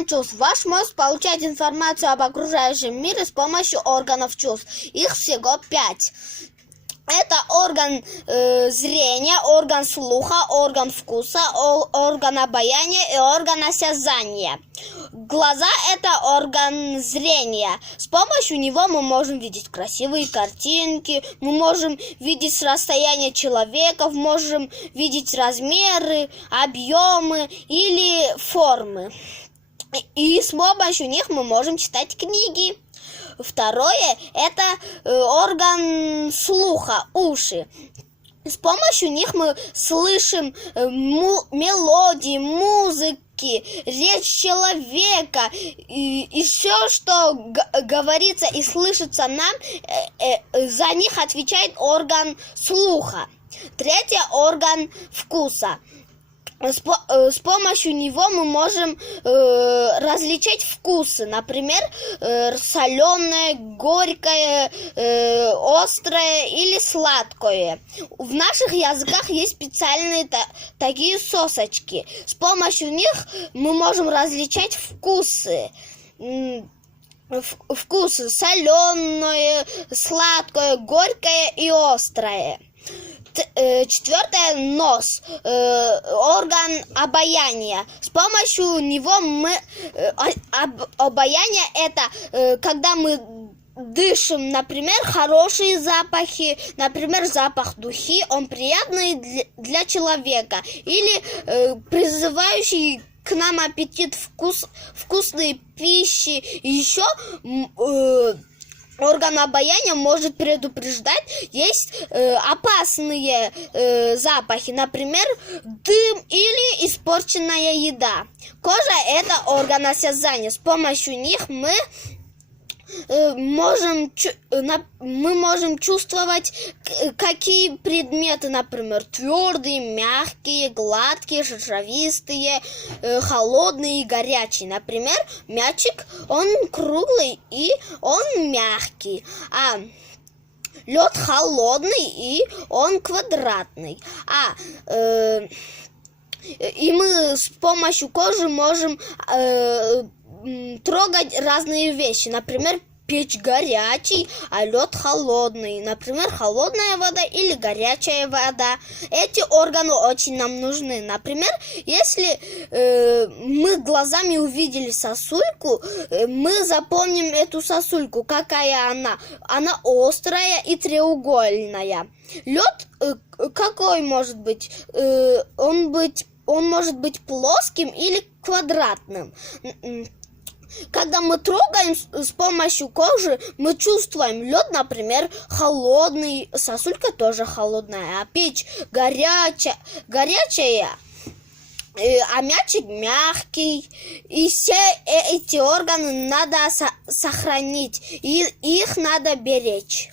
органы чувств. Ваш мозг получает информацию об окружающем мире с помощью органов чувств. Их всего 5. Это орган зрения, орган слуха, орган вкуса, орган обоняния и орган осязания. Глаза – это орган зрения. С помощью него мы можем видеть красивые картинки, мы можем видеть с расстояния человека, можем видеть размеры, объемы или формы. И с помощью них мы можем читать книги. Второе – это орган слуха, уши. С помощью них мы слышим мелодии, музыки, речь человека. И все, что говорится и слышится нам, за них отвечает орган слуха. Третье – орган вкуса. С помощью него мы можем различать вкусы, например, соленое, горькое, острое или сладкое. В наших языках есть специальные такие сосочки. С помощью них мы можем различать вкусы. Вкусы соленое, сладкое, горькое и острое. Четвертое – нос, орган обоняния. С помощью него обоняние – это когда мы дышим, например, хорошие запахи, например, запах духи, он приятный для человека, или призывающий к нам аппетит вкусной пищи. Еще орган обоняния может предупреждать, есть опасные запахи, например, дым или испорченная еда. Кожа – это орган осязания. С помощью них мы можем чувствовать, какие предметы, например, твердые, мягкие, гладкие, шершавистые, холодные и горячие. Например, мячик, он круглый и он мягкий, а лед холодный и он квадратный. И мы с помощью кожи можем трогать разные вещи. Например, печь горячий, а лед холодный. Например, холодная вода или горячая вода. Эти органы очень нам нужны. Например, если мы глазами увидели сосульку, мы запомним эту сосульку. Какая она? Она острая и треугольная. Лед какой может быть? Он может быть плоским или квадратным. Когда мы трогаем с помощью кожи, мы чувствуем лед, например, холодный, сосулька тоже холодная, а печь горячая, а мячик мягкий. И все эти органы надо сохранить, и их надо беречь.